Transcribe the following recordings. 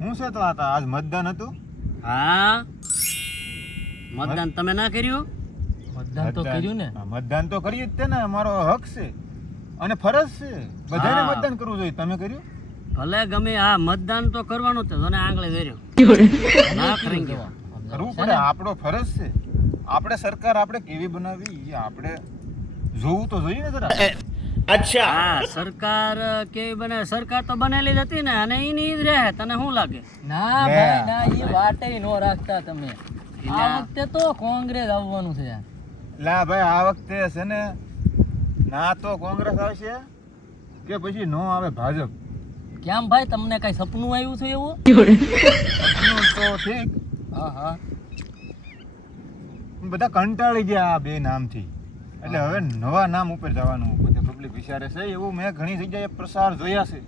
હું છે તો આજ મતદાન હતું. હા મતદાન તમે ના કર્યું? મતદાન તો કર્યું ને. મતદાન તો કર્યું જ તે ને, અમારો હક છે અને ફરજ છે, બધાને મતદાન કરવું જોઈએ. તમે કર્યું? ભલે ગમે, હા મતદાન તો કરવાનું જ, તને આંગળે કર્યું ના કરી ગયો. કરવું પડે, આપણો ફરજ છે. આપણે સરકાર આપણે કેવી બનાવી એ આપણે જોવું તો જોઈએ ને જરા. અચ્છા હા, સરકાર કેવી બને? સરકાર તો બનેલી જ હતી ને, અને એની જ રહે. તને શું લાગે? ના ભાઈ ના, એ વાટે નો રાખતા તમે. આ વખતે તો કોંગ્રેસ આવવાનું છે. લા ભાઈ, આ વખતે છે ને ના તો કોંગ્રેસ આવશે કે પછી નો આવે ભાજપ. કેમ ભાઈ, તમને કઈ સપનું આવ્યું છે એવું? સપનું તો ઠીક, હા હા, બધા કંટાળી ગયા આ બે નામથી, એટલે હવે નવા નામ ઉપર જવાનું બધે પબ્લિક વિચારે છે. એવું મેં ઘણી જગ્યાએ પ્રસાર જોયા છે.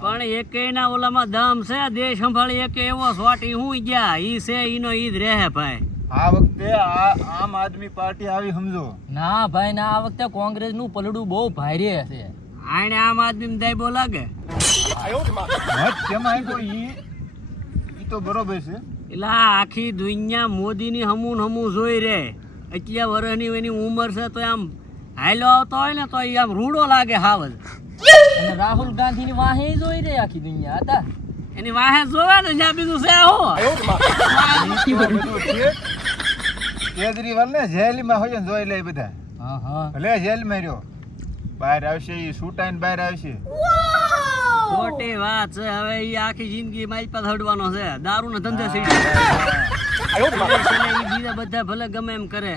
પણ એકેયના ઓલામાં દમ છે. દેશ સંભાળી એકે એવો સ્વાટી હું ગયા, ઈ છે ઈનો ઈ જ રહે ભાઈ. આ વખતે આમ આદમી પાર્ટી આવી, સમજો. ના ભાઈ ના, આ વખતે કોંગ્રેસ નું પલડું બહુ ભારે છે. આને આમ આદમી દાયબો લાગે. મત કેમાં આવ્યો ઈ તો બરોબર છે. એટલે આ આખી દુનિયા મોદીની હમું જોઈ રે. એટલા વર્ષની એની ઉંમર છે તો આમ હાલો આવતો હોય ને તો એ આમ રૂડો લાગે હાવ જ. અને રાહુલ ગાંધી ની વાહે જોઈ રે આખી દુનિયા હતા. એની વાહે જોવે ને જ્યાં બીજું છે આવો. કેજરીવાલ ને જેલમાં હોય ને જોઈ લે બધા. હા હા, ભલે જેલમાં રહ્યો, બહાર આવશે ઈ છૂટાઈને બહાર આવશે. ખોટી વાત છે. હવે એ આખી જિંદગી મારી પાસે હડવાનો છે, દારૂ ને ધંધે સીડી. બીજા બધા ભલે ગમે એમ કરે.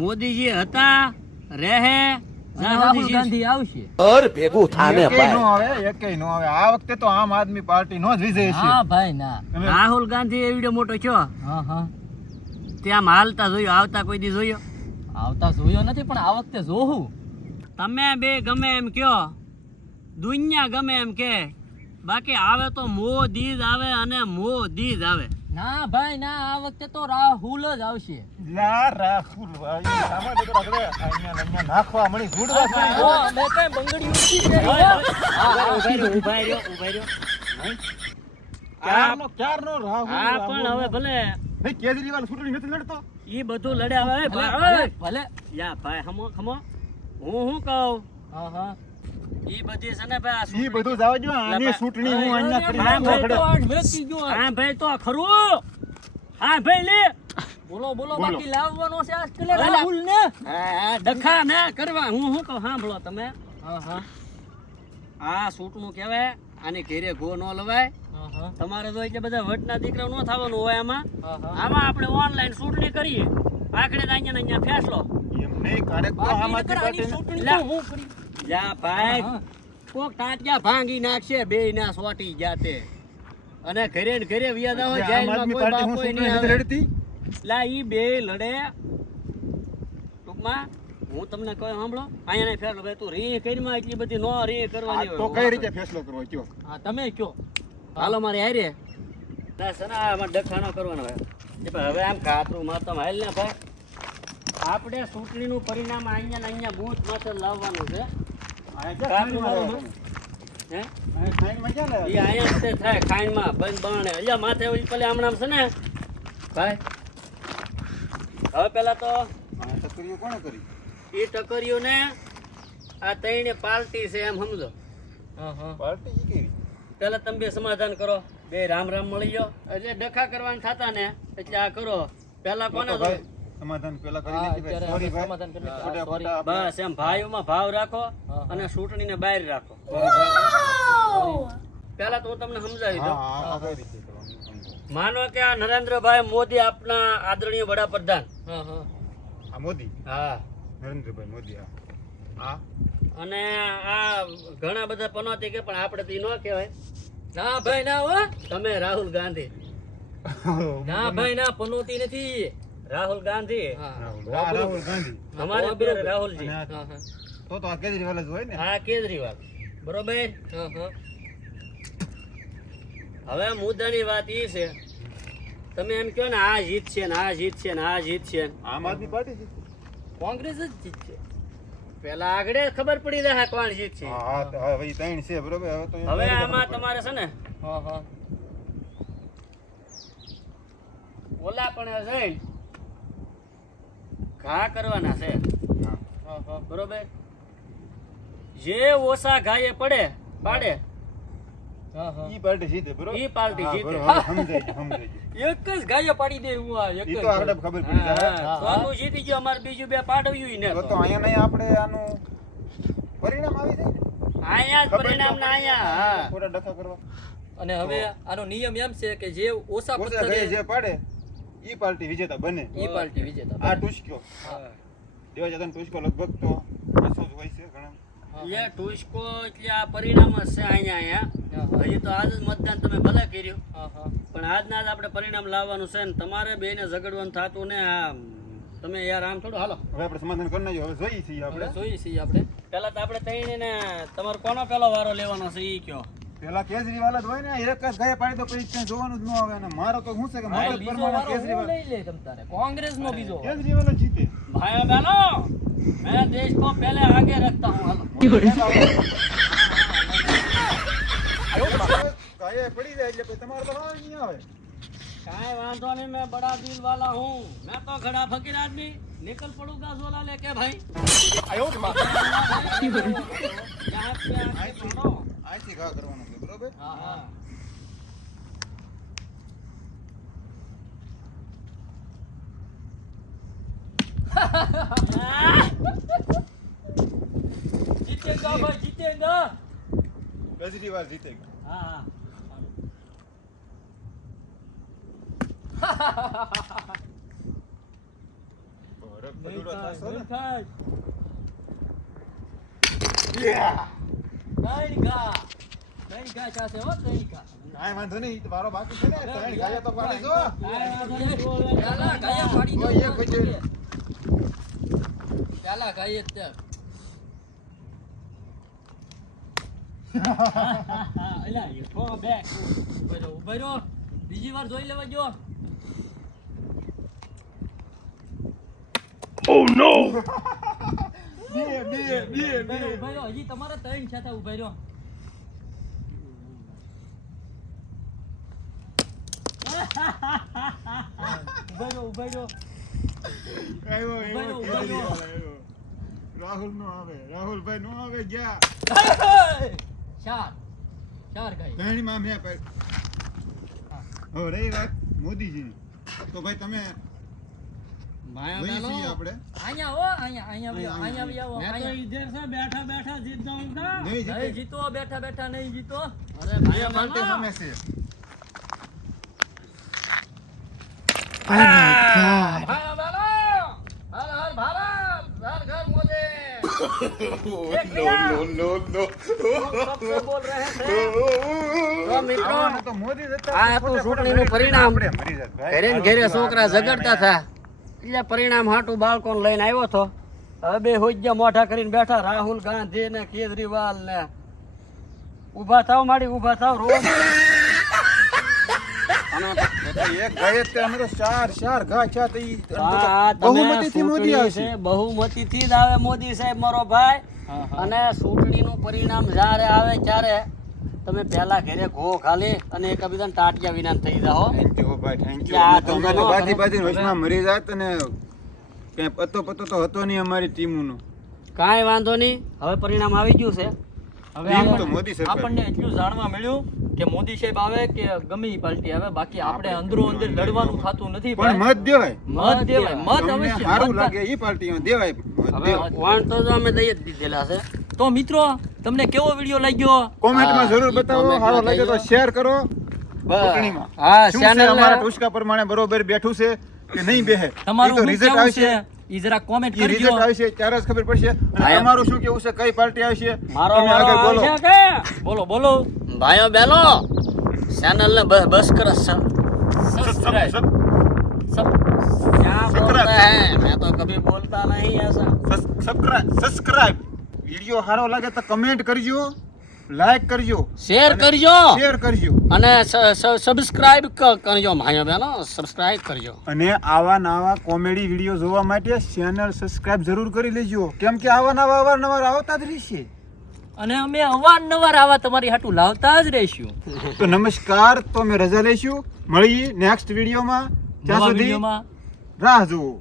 મોદીજી હતા રહે, રાહુલ ગાંધી આવશે. એકેય નો આવે. આ વખતે તો આમ આદમી પાર્ટી નો જ વિજય છે. હા ભાઈ ના. રાહુલ ગાંધી એવડો મોટો છો, હા હા, ત્યાં હાલતા જોયો, આવતા કોઈ દી જોયો? આવતા જોયો નથી, પણ આ વખતે જોવું. તમે બે ગમે એમ કયો, દુનિયા ગમે એમ કે, બાકી આવે તો મોદી જ આવે અને મોદી જ આવે. ના ભાઈ ના, આ વખતે તો રાહુલ જ આવશે. લા રાહુલ ભાઈ, સામા દેખો આગળ અહીંયા નાખવા મળી ગુડવા મળી. મેં કઈ બંગડી ઊંચી કરી. ઉભા રહ્યો. ક્યારનો રાહુલ. હા પણ હવે ભલે ભાઈ કેજરીવાલ ચૂંટણી નથી લડતો. ઈ બધું લડ્યા હવે. ભલે યા ભાઈ ખમો હું કહું, હા હા, ઈ બધી છે ને ભાઈ ઈ બધું જવા દો. આની ચૂંટણી હું અહીંયા કરી નાખો ખડે. હા ભાઈ તો ખરું. હા ભાઈ લે બોલો બાકી લાવવાનો છે આજકાલ રાહુલ ને. હા ડખા ના કરવા. હું કહું સાંભળો તમે. હા હા, આ સૂટનું કહેવાય, આને ઘેરે ઘો ન લવાય. હા હા, તમારે તો એટલે બધા વટના દીકરા ન થવાનું હોય આમાં. હા હા, આમાં આપણે ઓનલાઈન ચૂંટણી કરીએ, આખડે તો અહીંયા ફેસલો. એમ નહીં, ક્યારેક તો આમ આદમી પાર્ટી ચૂંટણી તો હું કરી. જા ભાઈ કોક ટાટિયા ભાંગી નાખશે, બે ના સોટી જાતે, અને ઘરે ને ઘરે વ્યાદા હોય. આમ જેલમાં આદમી કોઈ પાર્ટી હું બાપોય ચૂંટણી નહીં નથી આવે. લડતી. લા ઈ બે લડે. ટૂંકમાં હું તમને કહું સાંભળો, અહીંયા ફેરલો ભાઈ તું રી કરીમાં એટલી બધી નો રી કરવાની તો હોય. કઈ રીતે ફેસલો કરવો કયો? હા તમે કયો. હાલો મારે હારે ના સના આમાં ડખાનો કરવાનો હોય. એ પણ હવે આમ કાતરું મારતો હાલ ને ભાઈ, આપણે ચૂંટણીનું પરિણામ અહીંયા ને અહીંયા બૂથ માથે લાવવાનું છે. કાતરું મારવાનું. હે સાઈડમાં ક્યાં ને? ઈ અહીંયા જ તે થાય ખાઈનમાં બંધ બાણે. અહીંયા માથે ઓલી પેલે હમણાં છે ને ભાઈ. હવે પેલા તો આ ટકરીઓ કોણે કરી? ઈ ટકરીઓ ને આ ત્રણે પાર્ટી છે એમ સમજો. હા હા, પાર્ટી ઈ કેવી? પેલા તમે બે સમાધાન કરો, બે રામ મળી ગયો. એટલે ડખા કરવાના થતા ને એટલે આ કરો. પેલા કોને ભાઈ સમાધાન પેલા કરી નાખી ભાઈ. સોરી ભાઈ. સમાધાન કરી નાખો. ખોટા સોરી. ખોટા આપણે- બસ એમ ભાઈઓમાં ભાવ રાખો હા. અને ચૂંટણીને બહાર રાખો. પેલા તો હું તમને સમજાવી દઉં. હા, આ કઈ રીતે કરવાનું? માનો કે આ નરેન્દ્રભાઈ મોદી આપના આદરણીય વડાપ્રધાન. હા હા, આ મોદી, હા, નરેન્દ્રભાઈ મોદી. હા અને આ ઘણા બધા પનોતી કે પણ આપણે તો ઈ ન કહેવાય. ના ભાઈ ના હો, તમે રાહુલ ગાંધી. ના ભાઈ ના, પનોતી નથી. રાહુલ ગાંધી. હા રાહુલ ગાંધી. અમારે અત્યારે રાહુલજી. અને હા હા, તો આ કેજરીવાલ જ હોય ને. હા કેજરીવાલ. બરોબર. હા હા, હવે મુદ્દાની વાત એ છે, તમે એમ કહો ને આ જીતશે ને આ જીતશે ને આ જીતશે. આમ આદમી પાર્ટી છે. કોંગ્રેસ જ જીતશે. પેલા આગળ ખબર પડી જાય કોણ જીતશે. હા, હવે ઈ ત્રણ છે બરોબર. હવે તો હવે આમાં તમારે છે ને હા હા ઓલા પણ જઈને ઘા કરવાના છે, હા હા બરોબર. જે ઓછા ઘાએ પાડે હા હા ઈ પાર્ટી જીતે બરોબર. ઈ પાર્ટી હા, જીતે. બરોબર. સમજાઈ ગયું. એક જ ગાય પાડી દે હું આ એક ઈ જ તો આપણે ખબર પડી જાય. હા, સોનું જીતી ગયો, અમારે બીજું બે પાડવ્યું ને તો અહીંયા નહીં આપણે આનું પરિણામ આવી જાય ને. અહીંયા જ ખબર તો પરિણામ ના પડી જાય. અહીંયા. હા. ખોટા ડખા કરવા. અને હવે આનો નિયમ એમ છે કે જે ઓછા ઓછા પથ્થરે ગાય જે પાડે ઈ પાર્ટી વિજેતા બને. ઈ પાર્ટી વિજેતા આ ટુસક્યો દેવા જતા ટુસકો લગભગ તો 200 જ હોય છે ઘણા. એ ટુસ્કો એટલે આ પરિણામ જ છે અહીંયા. હજી તો આજ જ મતદાન તમે ભલે કર્યું, હા હા પણ આજના જ આપણે પરિણામ લાવવાનું છે ને તમારે બેને ઝઘડવાનું થતું ને આ તમે યાર આમ થોડું હાલો. હવે આપણે સમાધાન કરી નાખ્યું. હવે જોઈએ છીએ આપણે આપણે. જોઈએ છીએ આપણે પેલા તો આપણે તઈને ને તમારો કોનો પેલો વારો લેવાનો છે ઈ કયો. પેલા કેજરીવાલ જ હોય ને એક જ ગાય પાડી તો પછી ક્યાંય જોવાનું જ ન આવે. અને મારો તો શું છે કે મગજ બીજો પ્રમાણે વારો હું કેજરીવાલ લઈ લે તમ તારે કોંગ્રેસ નો બીજો વારો. કેજરીવાલ જ જીતે. ભાઈઓ બહેનો, मैं देश को पहले आगे रखता हूँ. हालो. ગાય પડી જાય એટલે પછી તમારો તો વારો નહીં આવે. काहे वांधो नहीं, मैं बड़ा दिल वाला हूँ. मैं तो खड़ा फकीर आदमी निकल पड़ूंगा झोला लेके भाई. यहाँ पे आके छोड़ो. અહીંથી ઘા કરવાનો છે બરોબર. हाँ हाँ. જીતેગા ભાઈ જીતેગા કેજરીવાલ જીતે. हाँ हाँ. ભરત ભદુડો થશો ને. ત્રણ ઘા ચાસે હો ત્રણ ઘા કાંઈ વાંધો નહીં. ઈ તો વારો બાકી છે ને. ત્રણ ગાય તો પાડી દો. પેલા ગાય પાડી દો કોઈ એક હોય છે. પેલા ગાય જ તે અલા, you go back. ઉભા રહ્યો બીજી વાર જોઈ લેવા જો ઉભા રહ્યો હજી તમારે ત્રણ છે ઉભા રહ્યો ઉભા રહ્યો આવ્યો, ઉભા આવ્યો, રહ્યો, ઉભા રહ્યો. કેજરીવાલ આવ્યો. રાહુલ નો આવે. રાહુલભાઈ નો આવે ગયા. ચાર ગાય ત્રણમાં મેં પાડી. હવે રહી વાત મોદીજીની. તો ભાઈ તમે भाइयों જોઈએ बहनों, છીએ આપણે. અહીંયા હો અહીંયા આવી આવો मैं तो અહીંયા इधर से बैठा बैठा जीत जाऊंगा. નહીં નહીં જીતે. જીતો બેઠા બેઠા નહીં જીતો अरे भाइयों પાર્ટી बहनों, સામે છે. भाइयों बहनों, हर हर भारत, हर घर मोदी. सबसे बोल रहे थे. तो मित्रों, આવાનું તો મોદી જ હતા. આ હતું ચૂંટણીનું પરિણામ. આપણે મરી જાત ભાઈ. ઘરે ને ઘરે છોકરા ઝઘડતા હતા એટલે પરિણામ હાટું બાળકોને લઈને આવ્યો હતો. હવે બે હોજ્યા મોઢા કરીને બેઠા રાહુલ ગાંધી ને કેજરીવાલ ને. ઊભા થાવ માડી, ઊભા થાવ રોજ. એક ગાય જ તે અમે તો ચાર ઘા છે તો ઈ આ તમે બહુમતીથી મોદી ચૂંટણી આવશે. છે, બહુમતીથી જ આવે મોદી સાહેબ મારો ભાઈ. અને ચૂંટણીનું પરિણામ જ્યારે આવે ત્યારે તમે પહેલા ઘરે ઘો ખાલી અને એકબીજાને ટાટિયા વિના થઈ જાઓ. Thank you ભાઈ, thank you. આ અમે તો તમે તો નો બાજી કરો. બાજીને વચમાં મરી જાત અને ક્યાંય પત્તો તો હતો નહીં અમારી ટીમનો. કાંઈ વાંધો નહીં, હવે પરિણામ આવી ગયું છે. હવે ટીમ તો આપણે- મોદી સરકાર. આપણને એટલું જાણવા મળ્યું કે મોદી સાહેબ આવે કે ગમે ઈ પાર્ટી આવે બાકી આપણે અંદરો અંદર લડવાનું થતું નથી પણ ભાઈ. મત દેવાય. મત દેવાય મત તમને અવશ્ય સારું મત લાગે ઈ પાર્ટીમાં દેવાય. મત હવે દેવાય. વોટ તો અમે દઈ જ દીધેલા છે. તો મિત્રો તમને કેવો વિડિયો લાગ્યો કોમેન્ટમાં હા, જરૂર ઈ બતાવો. કોમેન્ટમાં સારો લાગે તો કહેજો. શેર કરો. ચૂંટણીમાં. હા, શું છે channel ને- અમારા ટુચકા પ્રમાણે બરોબર બેઠું છે કે નહીં બેહે. તમારું ઈ તો શું result કેવું આવશે. છે ઈ જરા કોમેન્ટ ઈ કરજો result આવશે ત્યારે જ ખબર પડશે. અને હા. તમારું શું કેવું છે કઈ પાર્ટી આવશે મારો તમે આગળ બોલો. છે કે બોલો બોલો ભાઈઓ બહેનો, ચેનલ ને બસ કરો. સબસ્ક્રાઇબ क्या बोलता है, मैं तो कभी बोलता नहीं ऐसा. સબસ્ક્રાઇબ. વિડિયો સારો લાગે તો કમેન્ટ કરજો, લાઈક કરજો, શેર કરજો શેર કરજો. અને સબસ્ક્રાઇબ કરજો ભાઈઓ બહેનો, સબસ્ક્રાઇબ કરજો. અને આવા નવા કોમેડી વિડીયો જોવા માટે ચેનલ સબસ્ક્રાઇબ જરૂર કરી લેજો. કેમ કે આવા નવા અવારનવાર આવતા જ રહેશે. અને અમે અવારનવાર આવા તમારી હાટું લાવતા જ રહીશું. તો નમસ્કાર, તો અમે રજા લઈશું. મળીએ નેક્સ્ટ વિડીયોમાં. ત્યાં નવા સુધી વિડીયોમાં રાહ જુઓ.